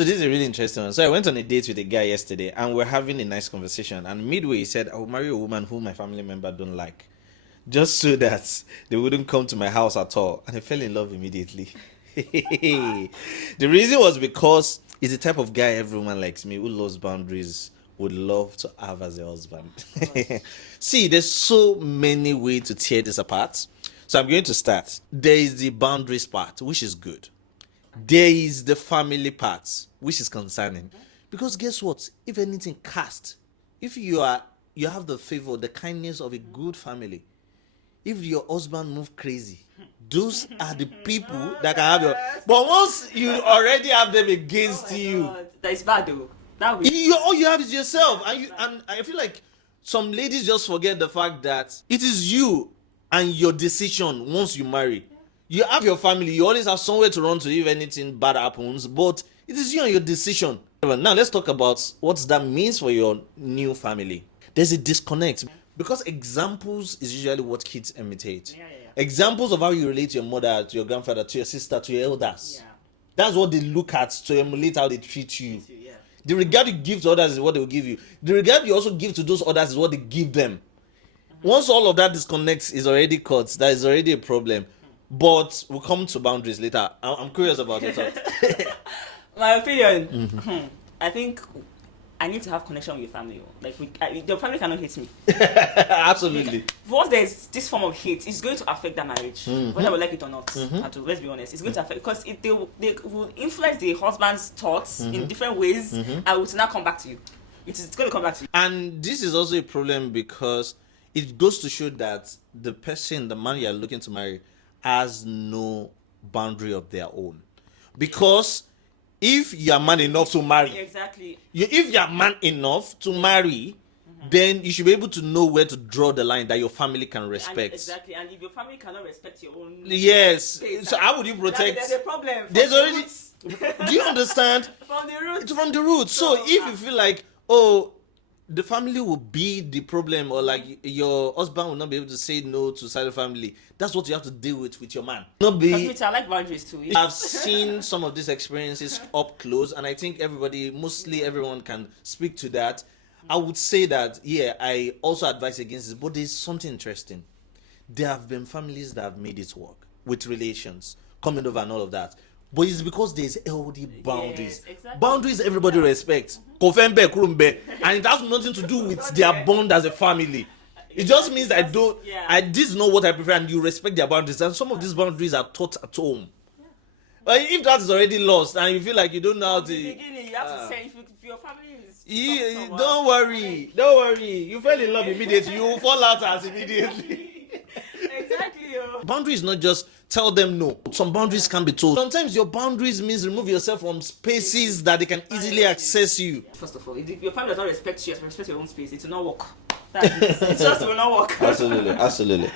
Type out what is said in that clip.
So this is a really interesting one. So I went on a date with a guy yesterday, and we're having a nice conversation. And midway, he said, "I will marry a woman who my family member don't like, just so that they wouldn't come to my house at all." And I fell in love immediately. The reason was because he's the type of guy every woman likes me who loves boundaries would love to have as a husband. See, there's so many ways to tear this apart. So I'm going to start. There is the boundaries part, which is good. There is the family part, which is concerning. Because guess what? If anything cast, if you have the favor, the kindness of a good family, if your husband move crazy, those are the people that can have your. But once you already have them against you, God. That is bad though. all you have is yourself, and I feel like some ladies just forget the fact that it is you and your decision once you marry. You have your family, you always have somewhere to run to if anything bad happens, but it is you and your decision. Now let's talk about what that means for your new family. There's a disconnect because examples is usually what kids imitate. Examples of how you relate to your mother, to your grandfather, to your sister, to your elders. That's what they look at to emulate how they treat you. The regard you give to others is what they will give you. The regard you also give to those others is what they give them. Once all of that disconnects is already cut, that is already a problem. But we'll come to boundaries later. I'm curious about your thoughts. My opinion. I think I need to have connection with your family. Like your family cannot hate me. Absolutely. Once there's this form of hate, it's going to affect that marriage, whether we like it or not. Let's be honest, it's going to affect because they will influence the husband's thoughts in different ways, and will not come back to you. It's going to come back to you. And this is also a problem because it goes to show that the man you're looking to marry, has no boundary of their own. Because if you're man enough to marry, if you're man enough to marry, then you should be able to know where to draw the line that your family can respect. And if your family cannot respect your own, space, so how would you protect? There's a problem. There's already. Do you understand? From the roots. From the roots. So if you feel like, the family will be the problem, or like your husband will not be able to say no to side of family, that's what you have to deal with your man. I like boundaries too. I've seen some of these experiences up close, and I think mostly everyone can speak to that. I would say that, I also advise against this, but there's something interesting. There have been families that have made it work with relations, coming over and all of that. But it's because there's healthy boundaries. Boundaries everybody respects. And it has nothing to do with their bond as a family. It just means this is not what I prefer, and you respect their boundaries. And some of these boundaries are taught at home. But if that is already lost and you feel like you don't know how to... In the beginning, you have to say, if your family is... Don't worry. You fell in love immediately. You will fall out as immediately. Exactly. Boundaries is not just tell them no. Some boundaries can be told. Sometimes your boundaries means remove yourself from spaces that they can easily access you. First of all, if your family does not respect you, respect your own space, it will not work. It just will not work. Absolutely.